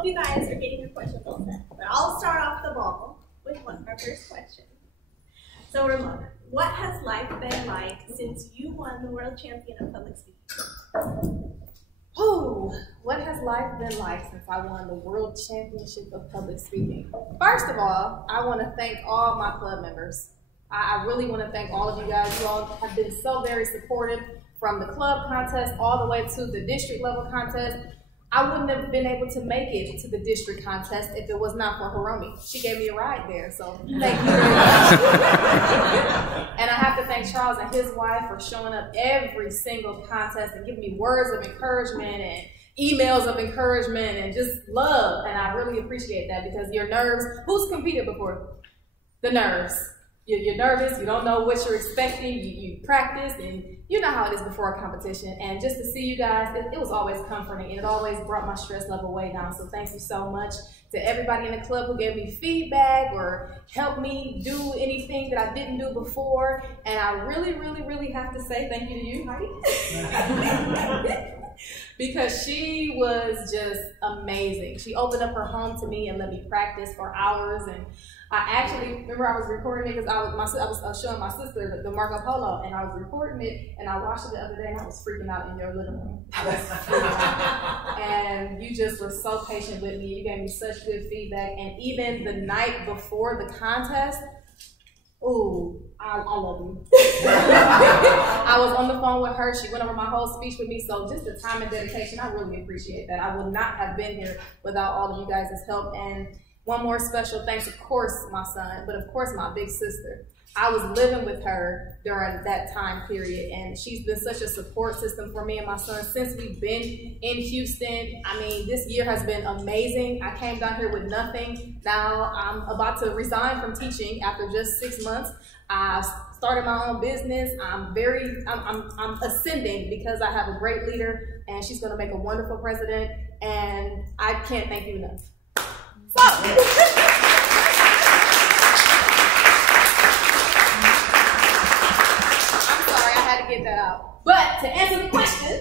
hope you guys are getting your questions all set. But I'll start off the ball with our first question. So Ramona, what has life been like since you won the World Champion of Public Speaking? Oh, what has life been like since I won the World Championship of Public Speaking? First of all, I want to thank all my club members. I really want to thank all of you guys. You all have been so very supportive from the club contest all the way to the district level contest. I wouldn't have been able to make it to the district contest if it was not for Hiromi. She gave me a ride there, so thank you very much. And I have to thank Charles and his wife for showing up every single contest and giving me words of encouragement and emails of encouragement and just love. And I really appreciate that because your nerves, who's competed before? The nerves. You're nervous, you don't know what you're expecting, you practice, and you know how it is before a competition. And just to see you guys, it was always comforting, and it always brought my stress level way down. So thank you so much to everybody in the club who gave me feedback or helped me do anything that I didn't do before. And I really, really, really have to say thank you to you, Heidi. Because she was just amazing. She opened up her home to me and let me practice for hours. And I actually remember I was recording it because I was showing my sister the Marco Polo, and I was recording it, and I watched it the other day, and I was freaking out in your living room. I was freaking out. And you just were so patient with me. You gave me such good feedback. And even the night before the contest, ooh, I love you. I was on the phone with her. She went over my whole speech with me. So just the time and dedication, I really appreciate that. I would not have been here without all of you guys' help. And one more special thanks, of course, my son, but of course, my big sister. I was living with her during that time period, and she's been such a support system for me and my son since we've been in Houston. I mean, this year has been amazing. I came down here with nothing. Now I'm about to resign from teaching after just 6 months. I started my own business. I'm ascending because I have a great leader, and she's going to make a wonderful president, and I can't thank you enough. So. I'm sorry, I had to get that out. But to answer the question,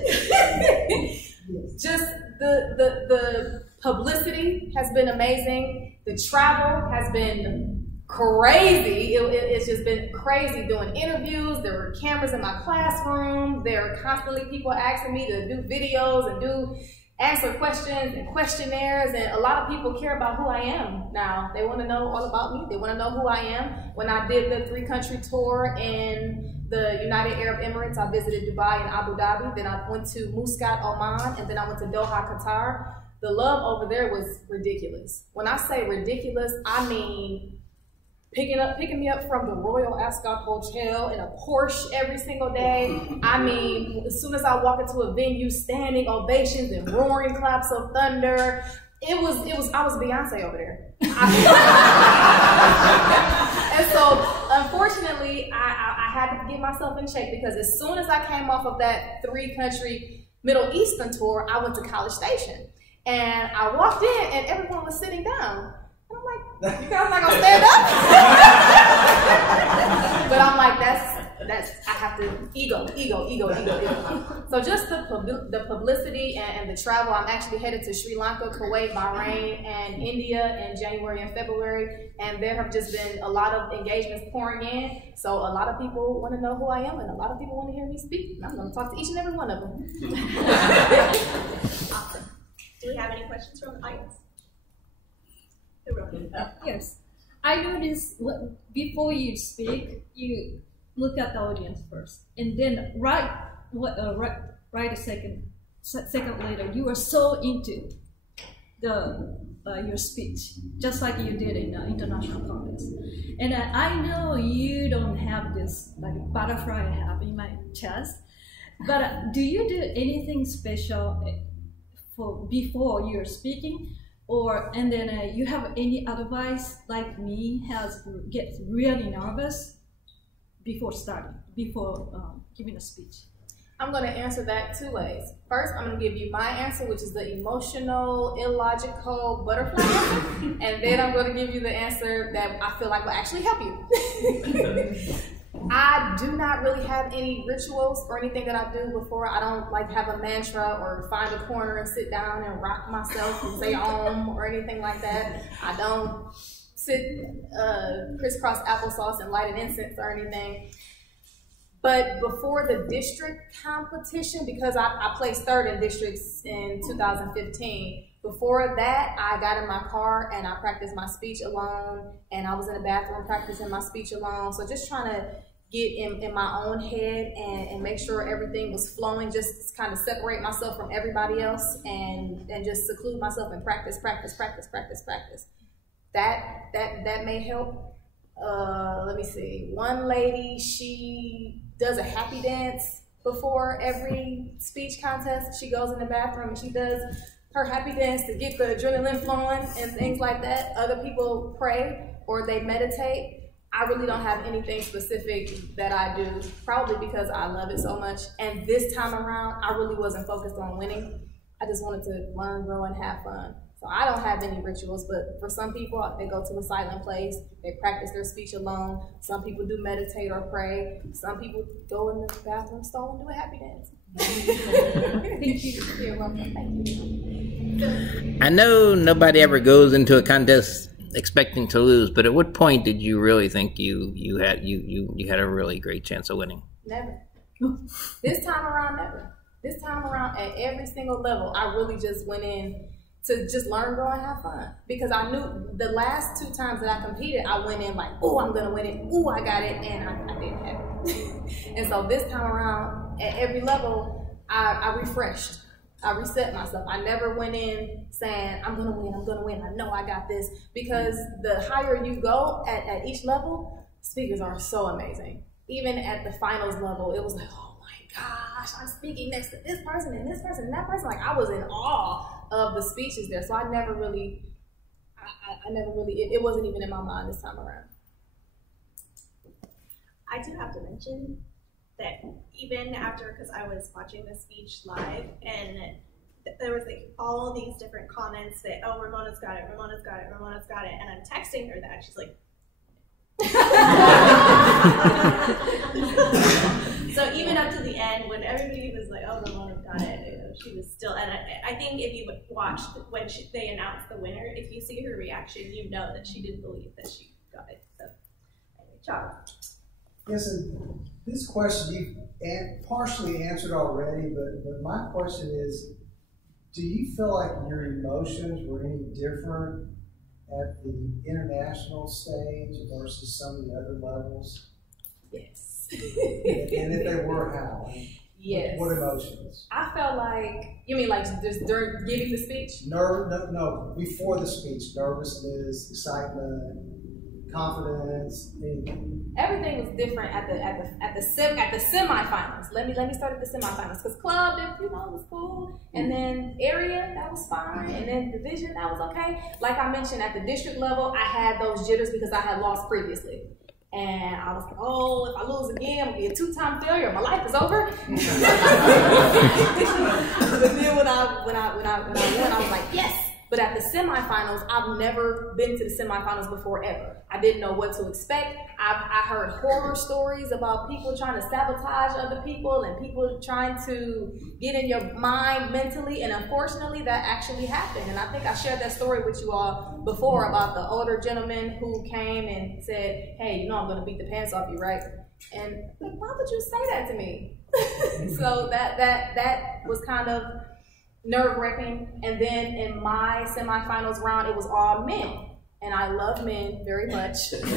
just the publicity has been amazing. The travel has been crazy. It's just been crazy doing interviews. There were cameras in my classroom. There were constantly people asking me to do videos and answer questions and questionnaires, and a lot of people care about who I am now. They want to know all about me. They want to know who I am. When I did the 3-country tour in the United Arab Emirates, I visited Dubai and Abu Dhabi. Then I went to Muscat, Oman, and then I went to Doha, Qatar. The love over there was ridiculous. When I say ridiculous, I mean picking me up from the Royal Ascot Hotel in a Porsche every single day. I mean, as soon as I walk into a venue, standing ovations and roaring claps of thunder. I was Beyonce over there. And so, unfortunately, I had to get myself in shape because as soon as I came off of that 3-country Middle Eastern tour, I went to College Station. And I walked in and everyone was sitting down. And I'm like, you guys not gonna stand up? But I'm like, I have to, ego. So just the publicity and the travel, I'm actually headed to Sri Lanka, Kuwait, Bahrain, and India in January and February. And there have just been a lot of engagements pouring in. So a lot of people want to know who I am, and a lot of people want to hear me speak. And I'm gonna talk to each and every one of them. Awesome. Do we have any questions from the audience? Yes. I noticed before you speak, you look at the audience first, and then right a second later, you are so into your speech, just like you did in the international contest. And I know you don't have this like butterfly I have in my chest, but do you do anything special before you're speaking? And then you have any advice like me gets really nervous before giving a speech? I'm going to answer that 2 ways. First, I'm going to give you my answer, which is the emotional, illogical butterfly answer, and then I'm going to give you the answer that I feel like will actually help you. I do not really have any rituals or anything that I do before. I don't like have a mantra or find a corner and sit down and rock myself and say om or anything like that. I don't sit crisscross applesauce and light an incense or anything. But before the district competition, because I placed third in districts in 2015, before that, I got in my car and I practiced my speech alone, and I was in the bathroom practicing my speech alone. So just trying to get in my own head and make sure everything was flowing, just kind of separate myself from everybody else and just seclude myself and practice. That may help. Let me see. One lady, she does a happy dance before every speech contest. She goes in the bathroom and she does her happy dance to get the adrenaline flowing and things like that. Other people pray or they meditate. I really don't have anything specific that I do, probably because I love it so much. And this time around, I really wasn't focused on winning. I just wanted to learn, grow, and have fun. So I don't have any rituals, but for some people, they go to a silent place, they practice their speech alone. Some people do meditate or pray. Some people go in the bathroom stall and do a happy dance. Thank you. You're welcome. Thank you. I know nobody ever goes into a contest expecting to lose, but at what point did you really think you had a really great chance of winning? Never. This time around, never. This time around, at every single level, I really just went in to just learn, grow, and have fun. Because I knew the last 2 times that I competed, I went in like, oh, I'm gonna win it, oh, I got it, and I didn't have it. And so this time around, at every level, I refreshed. I reset myself. I never went in saying, I'm gonna win, I know I got this. Because the higher you go at each level, speakers are so amazing. Even at the finals level, it was like, oh my gosh, I'm speaking next to this person and this person and that person. Like I was in awe of the speeches there. So I never really, it wasn't even in my mind this time around. I do have to mention that even after, because I was watching the speech live, and there was like all these different comments that, oh, Ramona's got it, Ramona's got it, Ramona's got it, and I'm texting her that, she's like, so even up to the end, when everybody was like, oh, Ramona's got it, you know, she was still, and I think if you watched when they announced the winner, if you see her reaction, you know that she didn't believe that she got it. So, anyway, Charles. Yes, and this question you've partially answered already, but my question is, do you feel like your emotions were any different at the international stage versus some of the other levels? Yes. And if they were, how? Yes. What emotions? I felt like, you mean like just during giving the speech? No, before the speech. Nervousness, excitement, confidence. Everything was different at the semifinals. Let me start at the semifinals, because club, it was cool, and then area, that was fine, and then division, that was okay. Like I mentioned, at the district level, I had those jitters because I had lost previously. And I was like, oh, if I lose again, I'm gonna be a 2-time failure. My life is over. But then when I won, I was like, yes. But at the semifinals, I've never been to the semifinals before ever. I didn't know what to expect. I heard horror stories about people trying to sabotage other people and people trying to get in your mind mentally. And unfortunately, that actually happened. And I think I shared that story with you all before about the older gentleman who came and said, hey, you know I'm going to beat the pants off you, right? And like, why would you say that to me? So that was kind of nerve-wracking. And then in my semifinals round, it was all men. And I love men very much. I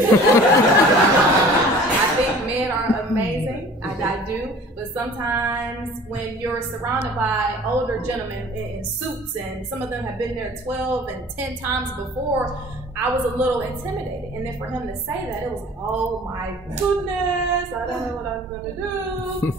think men are amazing. I do. But sometimes when you're surrounded by older gentlemen in suits, and some of them have been there 12 and 10 times before, I was a little intimidated. And then for him to say that, it was like, oh my goodness, I don't know what I'm going to do.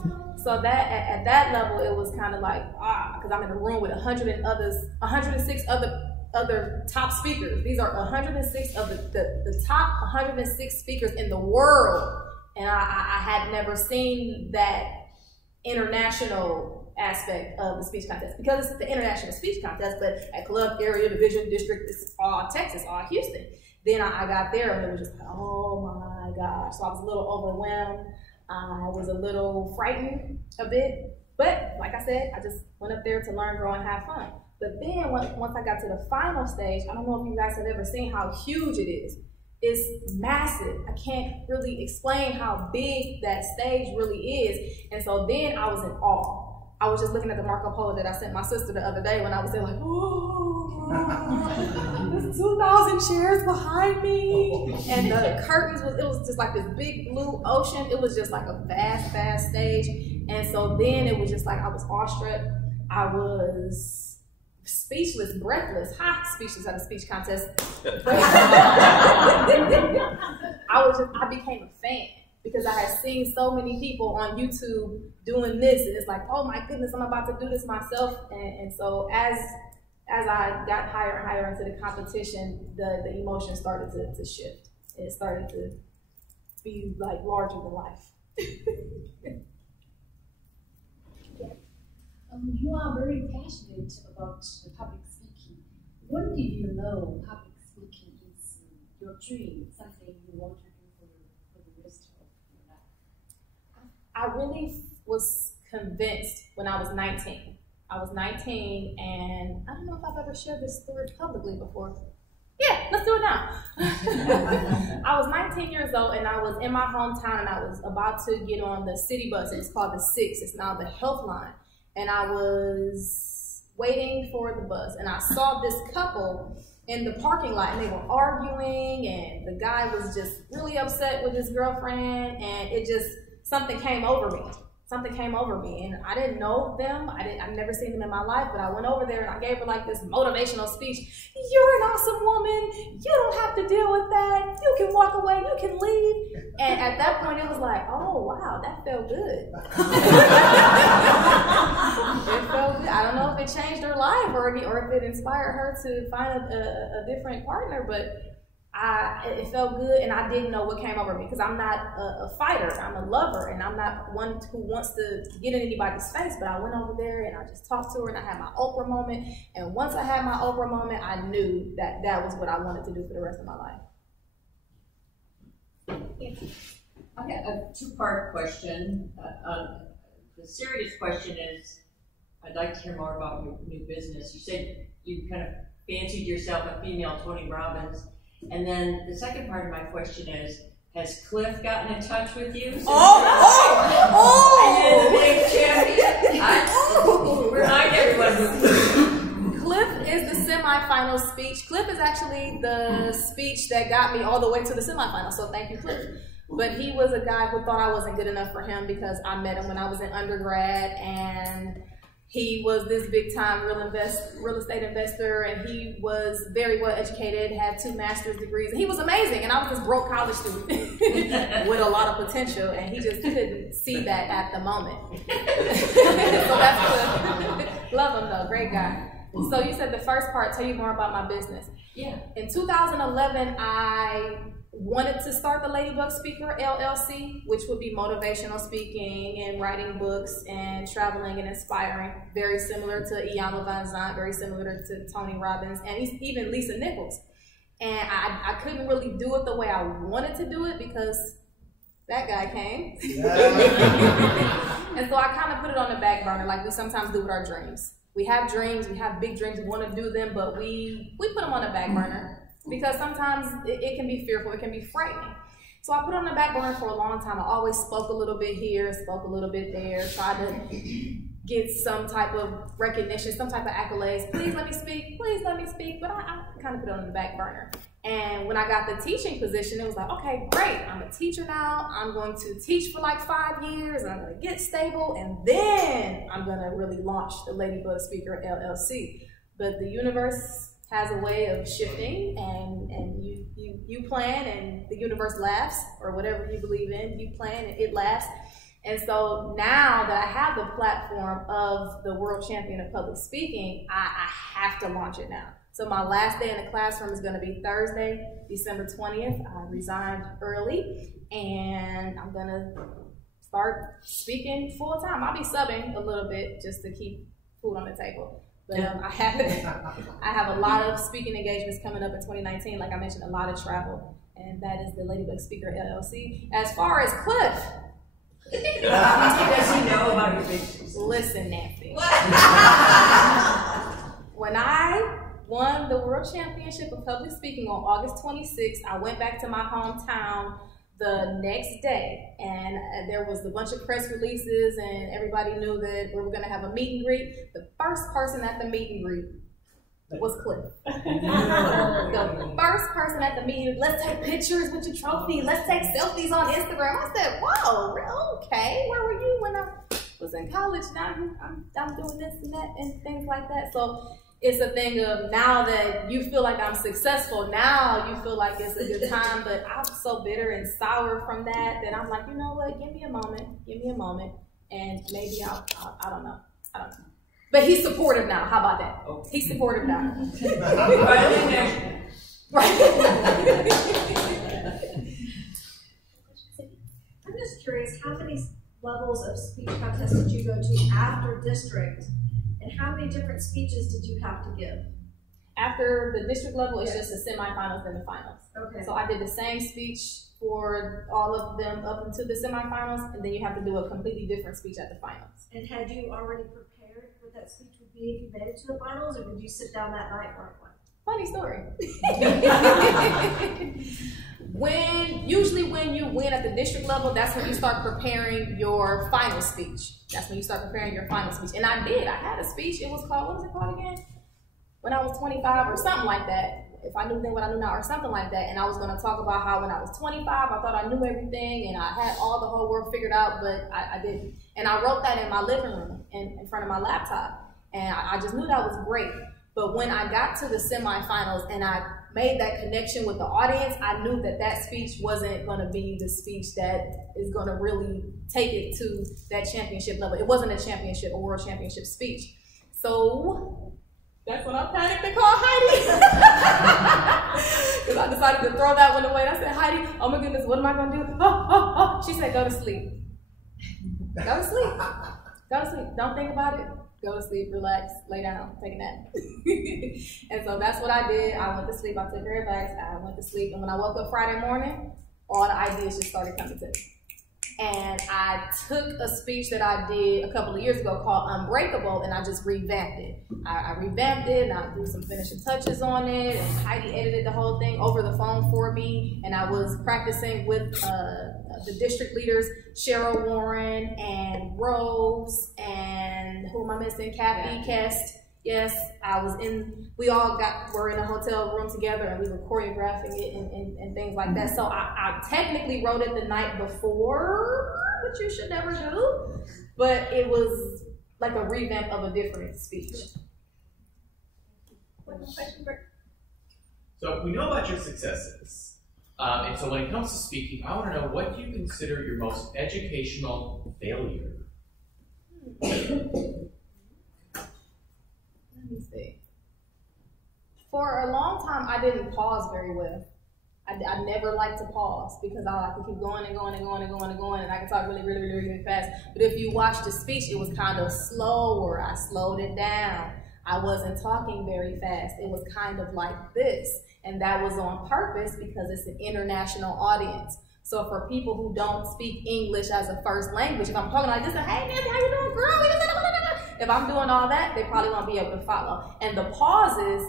So that at that level, it was kind of like, because I'm in a room with 106 other top speakers. These are 106 of the top 106 speakers in the world. And I had never seen that international aspect of the speech contest, because it's the international speech contest, but at club, area, division, district, it's all Texas, all Houston. Then I got there and it was just like, oh my gosh. So I was a little overwhelmed. I was a little frightened a bit. But like I said, I just went up there to learn, grow, and have fun. But then once I got to the final stage, I don't know if you guys have ever seen how huge it is. It's massive. I can't really explain how big that stage really is. And so then I was in awe. I was just looking at the Marco Polo that I sent my sister the other day when I was there like, oh, there's 2,000 chairs behind me. And the curtains, it was just like this big blue ocean. It was just like a vast, vast stage. And so then it was just like I was awestruck. I was speechless, breathless, speechless at a speech contest. I became a fan because I had seen so many people on YouTube doing this, and it's like, oh my goodness, I'm about to do this myself. And so as I got higher and higher into the competition, the emotion started to shift. It started to be like larger than life. You are very passionate about public speaking. When did you know public speaking is your dream, something you want to do for the rest of your life? I really was convinced when I was 19. I was 19, and I don't know if I've ever shared this story publicly before. Yeah, let's do it now. I was 19 years old, and I was in my hometown, and I was about to get on the city bus. It's called the 6. It's now the Health Line. And I was waiting for the bus, and I saw this couple in the parking lot, and they were arguing, and the guy was just really upset with his girlfriend, and something came over me. Something came over me, and I didn't know them. I've never seen them in my life, but I went over there and I gave her like this motivational speech. You're an awesome woman. You don't have to deal with that. You can walk away. You can leave. And at that point, it was like, oh, wow, that felt good. It felt good. I don't know if it changed her life or if it inspired her to find a different partner, but it felt good, and I didn't know what came over me because I'm not a fighter. I'm a lover, and I'm not one who wants to get in anybody's face. But I went over there and I just talked to her, and I had my Oprah moment. And once I had my Oprah moment, I knew that that was what I wanted to do for the rest of my life. I got a two-part question. The serious question is, I'd like to hear more about your new business. You said you kind of fancied yourself a female Tony Robbins. And then the second part of my question is, has Cliff gotten in touch with you? And then the big champion. Remind everyone who Cliff is the semifinal speech. Cliff is actually the speech that got me all the way to the semifinal. So thank you, Cliff. But he was a guy who thought I wasn't good enough for him because I met him when I was in undergrad, and he was this big-time real estate investor, and he was very well educated, had 2 master's degrees, and he was amazing. And I was this broke college student with a lot of potential, and he just couldn't see that at the moment. So that's good. Love him though, great guy. So you said the first part, tell you more about my business. Yeah. In 2011, I wanted to start the Ladybug Speaker LLC, which would be motivational speaking and writing books and traveling and inspiring, very similar to Iyanla Vanzant, very similar to Tony Robbins, and even Lisa Nichols. And I couldn't really do it the way I wanted to do it because that guy came. And so I kind of put it on the back burner like we sometimes do with our dreams. We have dreams, we have big dreams, we want to do them, but we put them on the back burner. Because sometimes it can be fearful, it can be frightening. So I put it on the back burner for a long time. I always spoke a little bit here, spoke a little bit there, tried to get some type of recognition, some type of accolades. Please let me speak, but I kind of put it on the back burner. And when I got the teaching position, it was like, okay, great, I'm a teacher now. I'm going to teach for like 5 years, and I'm going to get stable, and then I'm going to really launch the Ladybug Speaker LLC. But the universe has a way of shifting, and you plan and the universe laughs, or whatever you believe in, you plan and it laughs. And so now that I have the platform of the world champion of public speaking, I have to launch it now. So my last day in the classroom is going to be Thursday, December 20th. I resigned early, and I'm going to start speaking full time. I'll be subbing a little bit just to keep food on the table. But I have a lot of speaking engagements coming up in 2019. Like I mentioned, a lot of travel, and that is the Ladybug Speaker LLC. As far as Cliff, does he know about your business? listen, Nancy. When I won the World Championship of Public Speaking on August 26th, I went back to my hometown the next day, and there was a bunch of press releases, and everybody knew that we were going to have a meet and greet. The first person at the meet and greet was Cliff. The first person at the meeting, let's take pictures with your trophy. Let's take selfies on Instagram. I said, whoa, okay, where were you when I was in college? Now I'm doing this and that and things like that. So it's a thing of now that you feel like I'm successful, now you feel like it's a good time, but I'm so bitter and sour from that I'm like, you know what, give me a moment, and maybe I don't know. But he's supportive now, how about that? Oh. He's supportive now. Right. I'm just curious, how many levels of speech contests did you go to after district? And how many different speeches did you have to give? After the district level, it's just the semifinals and the finals. Okay. So I did the same speech for all of them up into the semifinals, and then you have to do a completely different speech at the finals. And had you already prepared what that speech would be if you made it to the finals, or did you sit down that night and write one? Funny story. Usually when you win at the district level, that's when you start preparing your final speech. And I did. I had a speech. It was called, what was it called again? When I was 25 or something like that. If I knew then what I knew now or something like that. And I was going to talk about how when I was 25, I thought I knew everything and I had all the whole world figured out, but I didn't. And I wrote that in my living room in front of my laptop. And I just knew that was great. But when I got to the semifinals and I made that connection with the audience, I knew that speech wasn't going to be the speech that is going to really take it to that championship level. It wasn't a championship, a world championship speech. So that's when I panicked and called Heidi. Because I decided to throw that one away. I said, Heidi, oh my goodness, what am I going to do? She said, go to sleep. Go to sleep. Go to sleep. Don't think about it. Go to sleep, relax, lay down, take a nap. And so that's what I did. I went to sleep. I took her advice. I went to sleep. And when I woke up Friday morning, all the ideas just started coming to me. And I took a speech that I did a couple of years ago called Unbreakable, and I just revamped it. I revamped it, and I threw some finishing touches on it, and Heidi edited the whole thing over the phone for me, and I was practicing with the district leaders, Cheryl Warren and Rose, and who am I missing? Kathy Kest. Yes, we all were in a hotel room together and we were choreographing it and things like that. So I technically wrote it the night before, which you should never do, but it was like a revamp of a different speech. One more question, Bert. So we know about your successes. And so when it comes to speaking, I want to know, what do you consider your most educational failure? Let me see. For a long time, I didn't pause very well. I never liked to pause because I like to keep going and going and going and going and going, and I can talk really, really, really, really fast. But if you watch the speech, it was kind of slower. I slowed it down. I wasn't talking very fast. It was kind of like this, and that was on purpose because it's an international audience. So for people who don't speak English as a first language, if I'm talking like this, hey Nancy, how you doing, girl? If I'm doing all that, they probably won't be able to follow. And the pauses,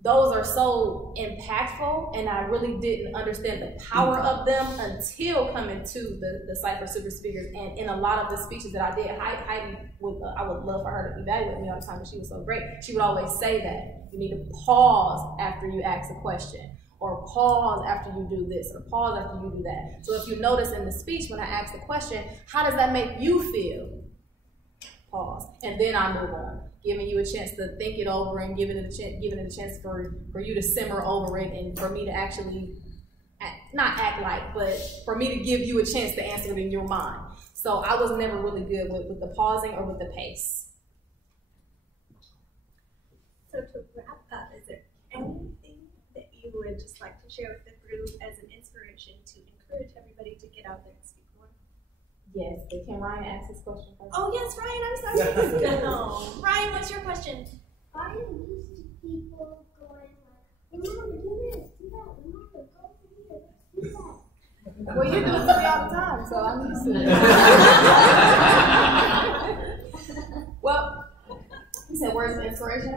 those are so impactful, and I really didn't understand the power of them until coming to the Cypher Super Speakers. And in a lot of the speeches that I did, Heidi, I would love for her to evaluate me all the time, but she was so great. She would always say that you need to pause after you ask a question, or pause after you do this, or pause after you do that. So if you notice in the speech, when I ask the question, how does that make you feel? Pause, and then I move on, giving you a chance to think it over and giving it a chance for you to simmer over it, and for me to actually not act like, but for me to give you a chance to answer it in your mind. So I was never really good with the pausing or with the pace. So to wrap up, is there anything that you would just like to share with the group as an inspiration to encourage everybody to get out there and speak more? Yes, but can Ryan ask his question first? Oh yes, Ryan, I'm sorry. No. Ryan, what's your question? Are you used to people going like, remember, do this, do that, remember, go here, do that? Well, you do it to me all the time, so I'm used to it. Well, you said words of inspiration?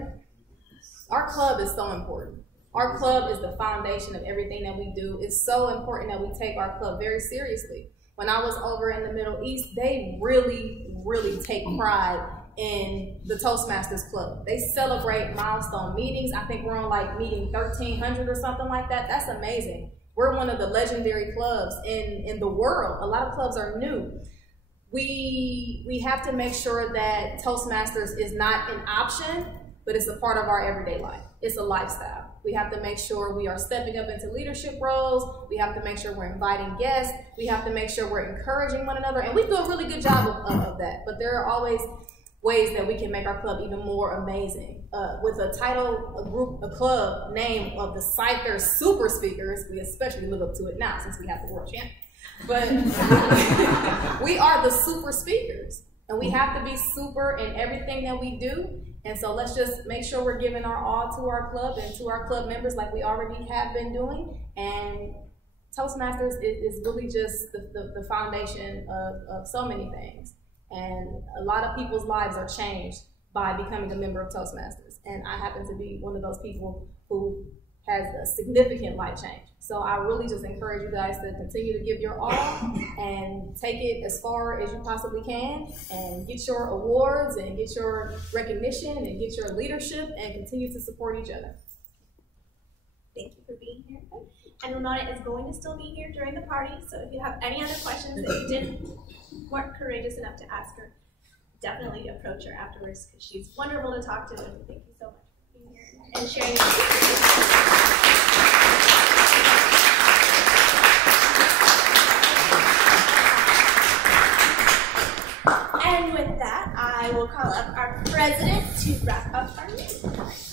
Our club is so important. Our club is the foundation of everything that we do. It's so important that we take our club very seriously. When I was over in the Middle East, they really, really take pride in the Toastmasters Club. They celebrate milestone meetings. I think we're on like meeting 1300 or something like that. That's amazing. We're one of the legendary clubs in the world. A lot of clubs are new. We have to make sure that Toastmasters is not an option, but it's a part of our everyday life. It's a lifestyle. We have to make sure we are stepping up into leadership roles. We have to make sure we're inviting guests. We have to make sure we're encouraging one another. And we do a really good job of that. But there are always ways that we can make our club even more amazing. With a title, a club name of the Cypher Super Speakers, we especially live up to it now since we have the world champ. But we are the super speakers. And we have to be super in everything that we do. And so let's just make sure we're giving our all to our club and to our club members like we already have been doing. And Toastmasters is really just the foundation of so many things. And a lot of people's lives are changed by becoming a member of Toastmasters. And I happen to be one of those people who has a significant life change. So I really just encourage you guys to continue to give your all and take it as far as you possibly can and get your awards and get your recognition and get your leadership and continue to support each other. Thank you for being here. And Ramona is going to still be here during the party, so if you have any other questions that you weren't courageous enough to ask her, definitely approach her afterwards because she's wonderful to talk to, and thank you so much for being here and sharing your And with that, I will call up our president to wrap up our meeting.